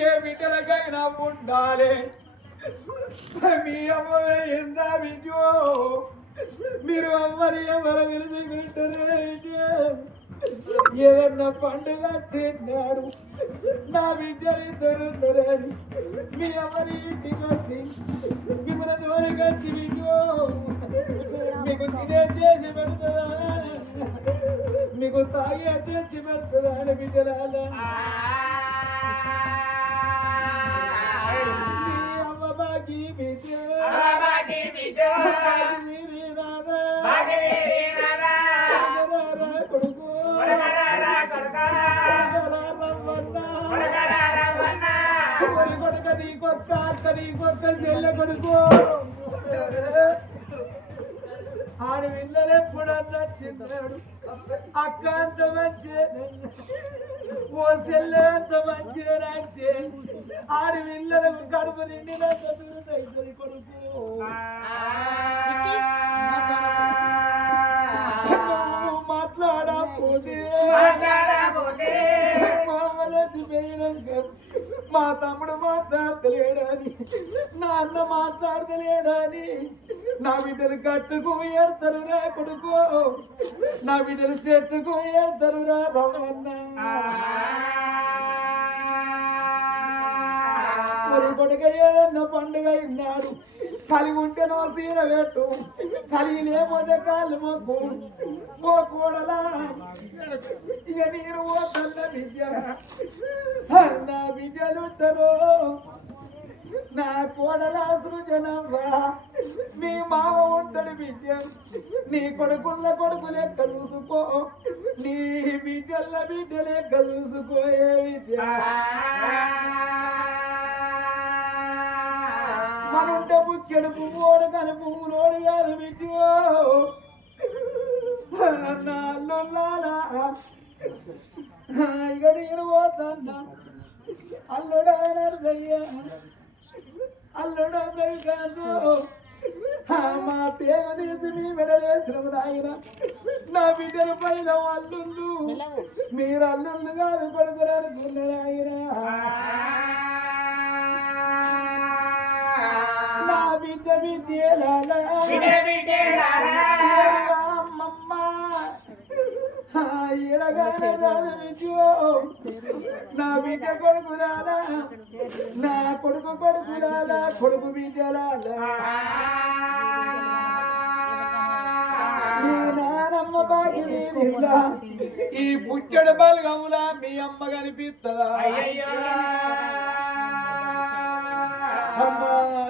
ఏ బిడ్డలకైనా ఉండాలి మీ అమ్మ ఎంత విజో మీరు అమ్మని ఎవరు విలుచుకుంటారే ఏదన్నా పండుగ చేసినాడు నా బిడ్డలు ఇద్దరున్నారే మీ అమ్మని ఇంటికి వచ్చి మిమ్మల్ని దూరంగా వచ్చి మీకు తినే చేసి పెడుతుందా మీకు తాగే తెచ్చి పెడుతుందా అని బిడ్డలాల అమ్మ బాగి బిడ్డ కొడుకు కొడుక నీకొక్క అక్క నీకొక్క చెల్లె కొడుకు ఆడి పిల్లలు ఎప్పుడన్నా చిన్నాడు అక్క అంత మంచి ఓ చెల్లె అంత మంచి రాంచి ఆడి పిల్లలకు కడుపు నిండిన చదువుతుంది కొడుకు మాట్లాడపోతే మా తమ్ముడు మాట్లాడతలేడని నా అన్న మాట్లాడతలేడని నా బిడ్డలు గట్టుకు ఏడతారు రా కొడుకు నా బిడ్డలు చెట్టుకు ఏడతారు రా రమన్న మరి కొడుక ఏదన్నా పండుగ ఇన్నాడు కలిగి ఉంటే నో సీర పెట్టు కలిగి లేకపోతే కాళ్ళు మొక్కు ఓ కూడలా ఇక నేను ఓ తల్ల విద్య నా విద్యలుంటారు నా కోడల సృజనవ్వా నీ మామ ఉంటాడు విద్య నీ కొడుకుల కొడుకు లెక్క చూసుకో నీ బిడ్డల బిడ్డ లెక్క చూసుకోయే విద్య మనుంటే బుక్కెడు పువ్వుడు కానీ పువ్వులోడు కాదు విద్యో నాలులాలా ఇక నేను పోతాన్నా అల్లుడా నర్సయ్య అల్లుడా ప్రవికాంతు మా పేరు తీసి మీ మెడలేసిన నాయన నా బిడ్డల పైన అల్లుళ్ళు మీరు అల్లుళ్ళు కాదు పడుతున్నారు అనుకున్నారు ఆయన నా బిడ్డ బిడ్డేలాలా అమ్మమ్మ ఎడగానే రాదు విజయో నా బిడ్డ కొడుకు రాలా నా కొడుకు కొడుకు రాలా కొడుకు బిడ్డలాలా నీ నానమ్మ బాకి ఈ పుట్టెడు బలగములా మీ అమ్మ కనిపిస్తుందా అమ్మా